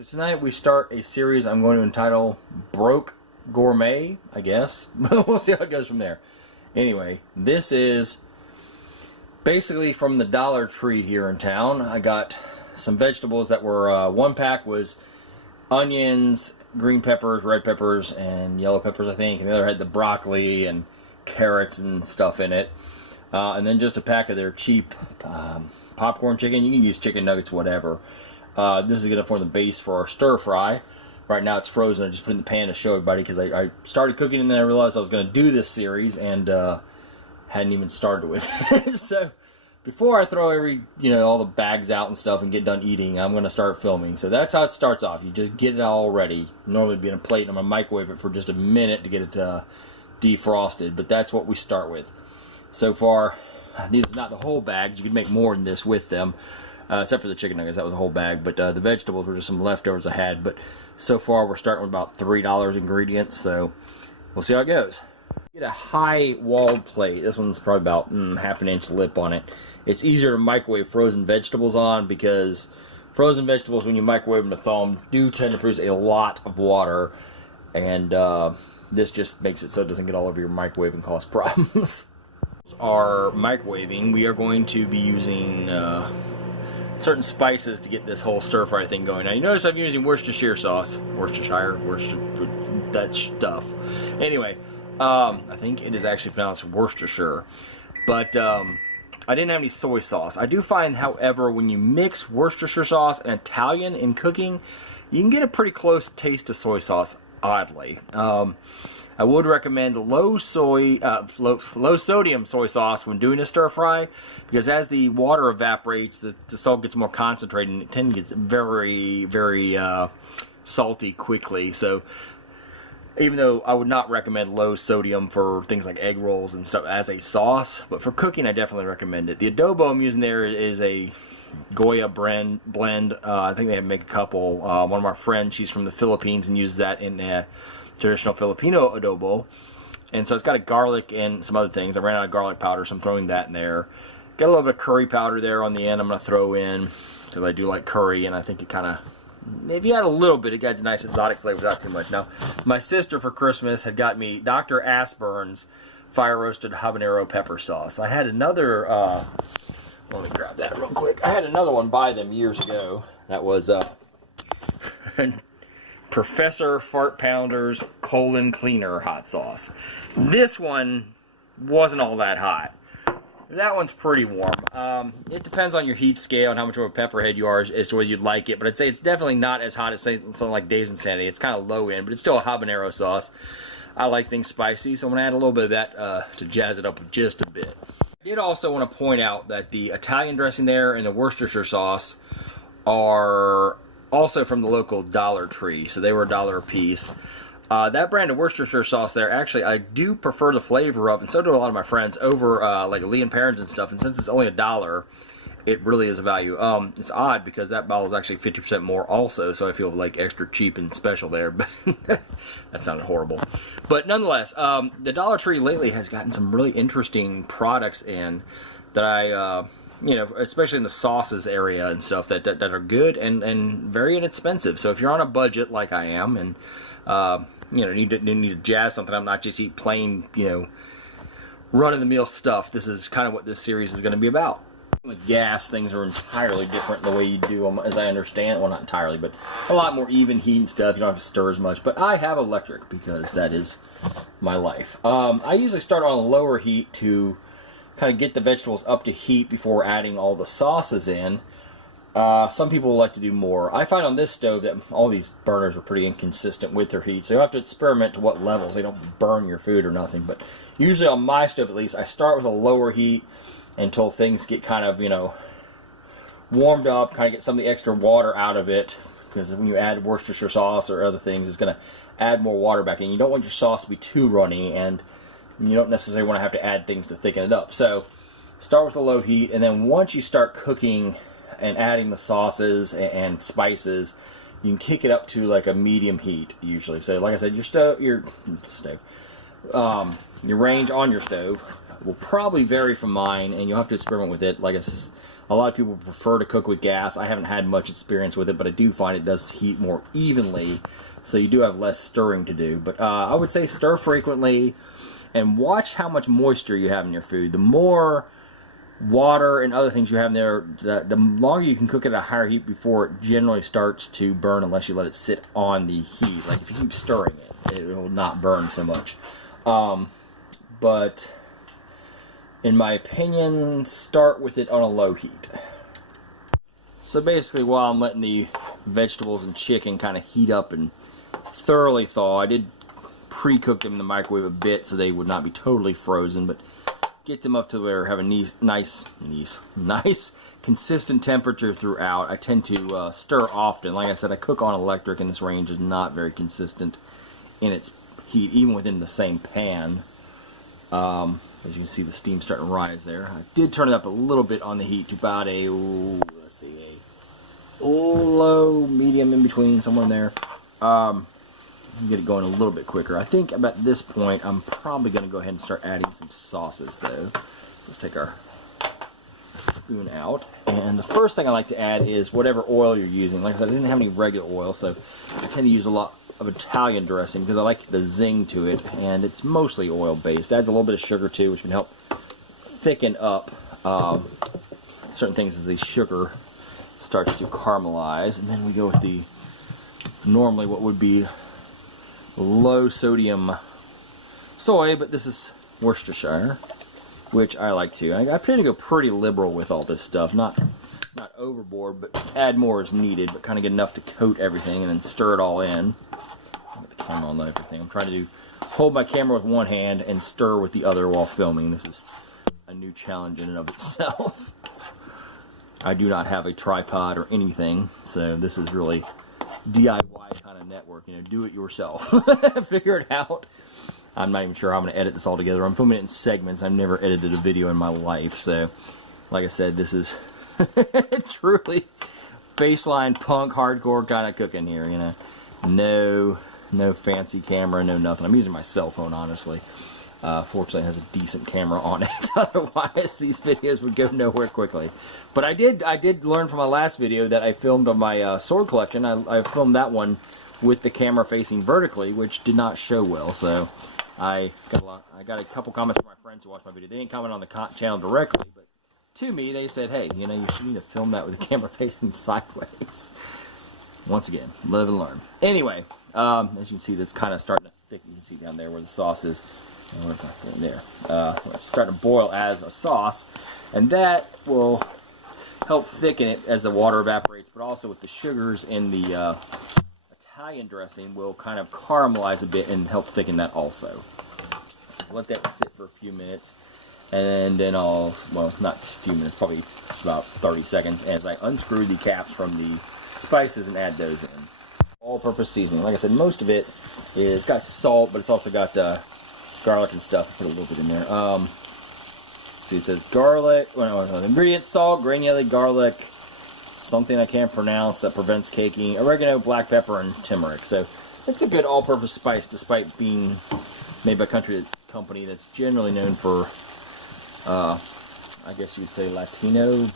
So tonight we start a series I'm going to entitle Broke Gourmet, I guess. We'll see how it goes from there. Anyway, this is basically from the Dollar Tree here in town. I got some vegetables that were, one pack was onions, green peppers, red peppers, and yellow peppers, I think. And the other had the broccoli and carrots and stuff in it. And then just a pack of their cheap popcorn chicken. You can use chicken nuggets, whatever. This is going to form the base for our stir-fry. Right now it's frozen. I just put it in the pan to show everybody because I started cooking and then I realized I was going to do this series and hadn't even started with it. So before I throw all the bags out and stuff and get done eating, I'm going to start filming. So that's how it starts off. You just get it all ready. Normally it'd be in a plate and I'm going to microwave it for just a minute to get it defrosted. But that's what we start with. So far, these are not the whole bags. You could make more than this with them. Except for the chicken nuggets, that was a whole bag. But the vegetables were just some leftovers I had. But so far, we're starting with about $3 ingredients. So we'll see how it goes. Get a high walled plate. This one's probably about half an inch lip on it. It's easier to microwave frozen vegetables on because frozen vegetables, when you microwave them to thaw them, do tend to produce a lot of water. And this just makes it so it doesn't get all over your microwave and cause problems. Our microwaving, we are going to be using certain spices to get this whole stir-fry thing going. Now you notice I'm using Worcestershire sauce, that stuff. Anyway, I think it is actually pronounced Worcestershire, but I didn't have any soy sauce. I do find, however, when you mix Worcestershire sauce and Italian in cooking, you can get a pretty close taste to soy sauce, oddly. I would recommend low sodium soy sauce when doing a stir fry, because as the water evaporates, the salt gets more concentrated and it tends to get very, very salty quickly. So even though I would not recommend low sodium for things like egg rolls and stuff as a sauce, but for cooking I definitely recommend it. The adobo I'm using there is a Goya blend. I think they make a couple. One of our friends, she's from the Philippines and uses that in traditional Filipino adobo, and so it's got a garlic and some other things. I ran out of garlic powder, so I'm throwing that in there. Got a little bit of curry powder there on the end I'm going to throw in, because I do like curry, and I think it kind of, if you add a little bit, it gets a nice exotic flavor without too much. Now, my sister for Christmas had got me Dr. Asburn's fire roasted habanero pepper sauce. I had another, let me grab that real quick. I had another one by them years ago. That was Professor Fart Pounder's colon cleaner hot sauce. This one wasn't all that hot. That one's pretty warm. It depends on your heat scale and how much of a pepperhead you are as to whether you'd like it, but I'd say it's definitely not as hot as something like Dave's Insanity. It's kind of low end, but it's still a habanero sauce. I like things spicy, so I'm going to add a little bit of that to jazz it up just a bit. I did also want to point out that the Italian dressing there and the Worcestershire sauce are also from the local Dollar Tree, so they were $1 a piece. That brand of Worcestershire sauce there, actually, I do prefer the flavor of, and so do a lot of my friends, over like Lee and Perrins and stuff, and since it's only $1, it really is a value. It's odd because that bottle is actually 50% more also, so I feel like extra cheap and special there, but that sounded horrible. But nonetheless, the Dollar Tree lately has gotten some really interesting products in that I especially in the sauces area and stuff that are good and very inexpensive. So if you're on a budget like I am and need to jazz something up, not just eat plain run-of-the-mill stuff, this is kind of what this series is going to be about. With gas, things are entirely different the way you do them, as I understand. Well, not entirely, but a lot more even heat and stuff. You don't have to stir as much. But I have electric because that is my life. I usually start on a lower heat to kind of get the vegetables up to heat before adding all the sauces in. Some people like to do more. I find on this stove that all these burners are pretty inconsistent with their heat, so you have to experiment to what levels. They don't burn your food or nothing, but usually on my stove at least, I start with a lower heat until things get kind of, warmed up, kind of get some of the extra water out of it, because when you add Worcestershire sauce or other things, it's going to add more water back in. You don't want your sauce to be too runny, and you don't necessarily want to have to add things to thicken it up. So start with a low heat, and then once you start cooking and adding the sauces and spices, you can kick it up to like a medium heat usually. So like I said, your range on your stove will probably vary from mine, and you'll have to experiment with it. Like A lot of people prefer to cook with gas. I haven't had much experience with it, but I do find it does heat more evenly, so you do have less stirring to do. But I would say stir frequently, and watch how much moisture you have in your food. The more water and other things you have in there, the longer you can cook it at a higher heat before it generally starts to burn, unless you let it sit on the heat. Like if you keep stirring it, it will not burn so much. But in my opinion, start with it on a low heat. So basically, while I'm letting the vegetables and chicken kind of heat up and thoroughly thaw, I did pre-cook them in the microwave a bit so they would not be totally frozen, but get them up to where have a nice consistent temperature throughout. I tend to stir often. Like I said, I cook on electric, and this range is not very consistent in its heat, even within the same pan. As you can see, the steam starting to rise there. I did turn it up a little bit on the heat to about a, let's see, a low, medium, in between, somewhere in there. Get it going a little bit quicker. I think about this point, I'm probably going to go ahead and start adding some sauces, though. Let's take our spoon out. And the first thing I like to add is whatever oil you're using. Like I said, I didn't have any regular oil, so I tend to use a lot of Italian dressing because I like the zing to it, and it's mostly oil-based. It adds a little bit of sugar, too, which can help thicken up certain things as the sugar starts to caramelize. And then we go with the, normally what would be low sodium soy, but this is Worcestershire, which I like to. I tend to go pretty liberal with all this stuff, not overboard, but add more as needed, but kind of get enough to coat everything and then stir it all in. Get the camera on everything. I'm trying to hold my camera with one hand and stir with the other while filming. This is a new challenge in and of itself. I do not have a tripod or anything, so this is really DIY kind of network, you know, do it yourself. Figure it out. I'm not even sure how I'm going to edit this all together. I'm filming it in segments. I've never edited a video in my life, so like I said, this is truly baseline punk hardcore kind of cooking here, you know. No fancy camera, no nothing. I'm using my cell phone, honestly. Fortunately, it has a decent camera on it. Otherwise, these videos would go nowhere quickly. But I did learn from my last video that I filmed on my sword collection. I filmed that one with the camera facing vertically, which did not show well. So I got a couple comments from my friends who watched my video. They didn't comment on the channel directly, but to me, they said, "Hey, you know, you should need to film that with the camera facing sideways." Once again, live and learn. Anyway, as you can see, that's kind of starting to thick. You can see down there where the sauce is. In there. It's starting to boil as a sauce, and that will help thicken it as the water evaporates, but also with the sugars in the Italian dressing will kind of caramelize a bit and help thicken that also. So let that sit for a few minutes, and then I'll, well, not a few minutes, probably just about 30 seconds, as I unscrew the caps from the spices and add those in. All-purpose seasoning. Like I said, most of it is got salt, but it's also got garlic and stuff. Put a little bit in there. See, it says garlic. Well, ingredients: salt, granulated garlic, something I can't pronounce that prevents caking, oregano, black pepper, and turmeric. So it's a good all-purpose spice, despite being made by a company that's generally known for, I guess you'd say, Latino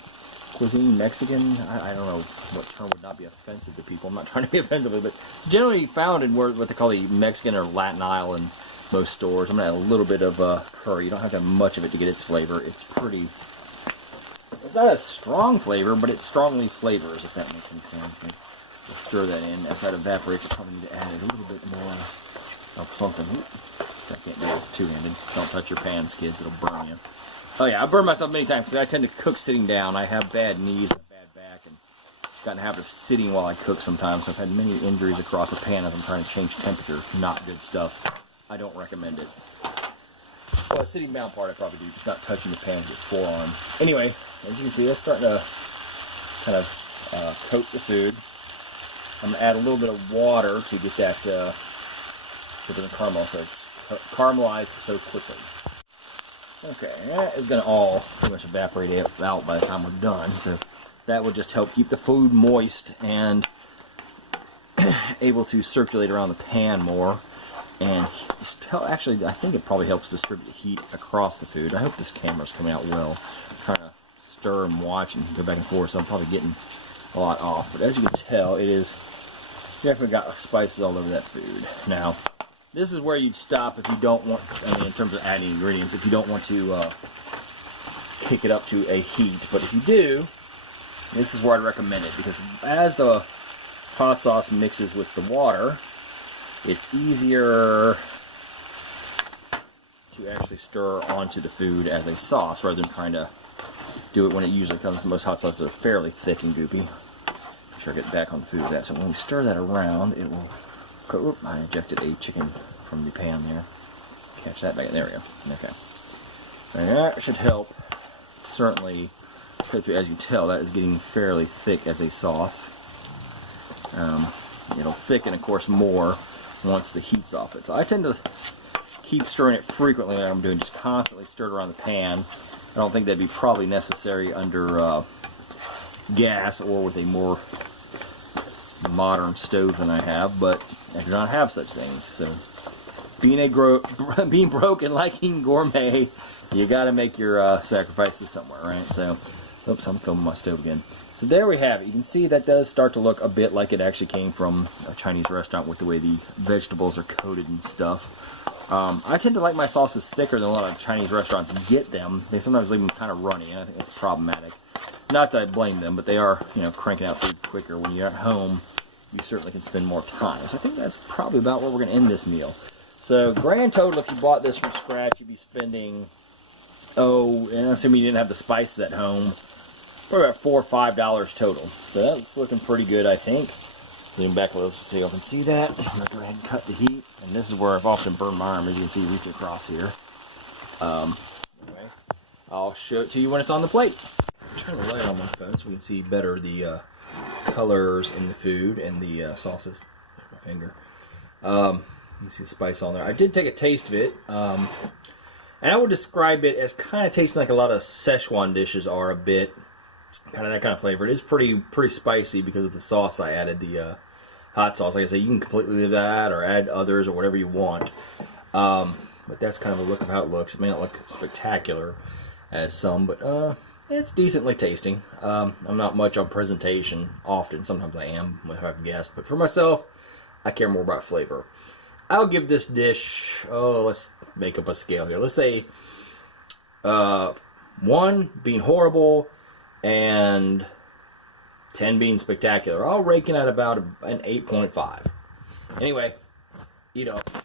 cuisine, Mexican. I don't know what term would not be offensive to people. I'm not trying to be offensive, but it's generally found in what they call the Mexican or Latin aisle in most stores. I'm going to add a little bit of curry. You don't have to have much of it to get its flavor. It's not a strong flavor, but it strongly flavors, if that makes any sense. And we'll stir that in. As that evaporates, we'll probably need to add a little bit more of something. So I can't do this two-handed. Don't touch your pans, kids. It'll burn you. Oh yeah, I burn myself many times because I tend to cook sitting down. I have bad knees and a bad back, and got in the habit of sitting while I cook sometimes. So I've had many injuries across the pan as I'm trying to change temperature. Not good stuff. I don't recommend it. Well, the sitting down part I probably do, just not touching the pan with your forearm. Anyway, as you can see, it's starting to kind of coat the food. I'm going to add a little bit of water to get that, so it doesn't caramelize so quickly. Okay, that is going to all pretty much evaporate out by the time we're done. So that will just help keep the food moist and able to circulate around the pan more. And actually, I think it probably helps distribute heat across the food. I hope this camera's coming out well. I'm trying to stir and watch and go back and forth, so I'm probably getting a lot off. But as you can tell, it is definitely got spices all over that food. Now, this is where you'd stop if you don't want, I mean, in terms of adding ingredients, if you don't want to kick it up to a heat. But if you do, this is where I'd recommend it, because as the hot sauce mixes with the water, it's easier to actually stir onto the food as a sauce rather than trying to do it when it usually comes. Most hot sauces are fairly thick and goopy. Make sure I get back on the food with that. So when we stir that around, it will. Oop, I ejected a chicken from the pan there. Catch that back. There we go. Okay. And that should help. Certainly, as you can tell, that is getting fairly thick as a sauce. It'll thicken, of course, more once the heat's off it. So I tend to keep stirring it frequently like I'm doing, just constantly stir it around the pan. I don't think that'd be probably necessary under gas or with a more modern stove than I have, but I do not have such things. So being broke and liking gourmet, you got to make your sacrifices somewhere, right? So, oops, I'm filming my stove again. So there we have it. You can see that does start to look a bit like it actually came from a Chinese restaurant with the way the vegetables are coated and stuff. I tend to like my sauces thicker than a lot of Chinese restaurants get them. They sometimes leave them kind of runny, and I think it's problematic. Not that I blame them, but they are, you know, cranking out food quicker. When you're at home, you certainly can spend more time. So I think that's probably about where we're going to end this meal. So grand total, if you bought this from scratch, you'd be spending, and assuming you didn't have the spices at home, probably about $4 or $5 total. So that's looking pretty good, I think. Zoom back a little so y'all can see that. I'm going to go ahead and cut the heat. And this is where I've often burned my arm, as you can see, reach across here. Anyway, I'll show it to you when it's on the plate. Turn the light on my phone so we can see better the colors in the food and the sauces. My finger. You see the spice on there. I did take a taste of it. And I would describe it as kind of tasting like a lot of Szechuan dishes are a bit. Kind of that kind of flavor. It is pretty spicy because of the sauce I added, the hot sauce. Like I said, you can completely leave that or add others or whatever you want. But that's kind of a look of how it looks. It may not look spectacular as some, but it's decently tasting. I'm not much on presentation often. Sometimes I am if I've guessed. But for myself, I care more about flavor. I'll give this dish, let's make up a scale here. Let's say 1 being horrible, and 10 being spectacular. I'll rake it at about an 8.5. Anyway, eat up.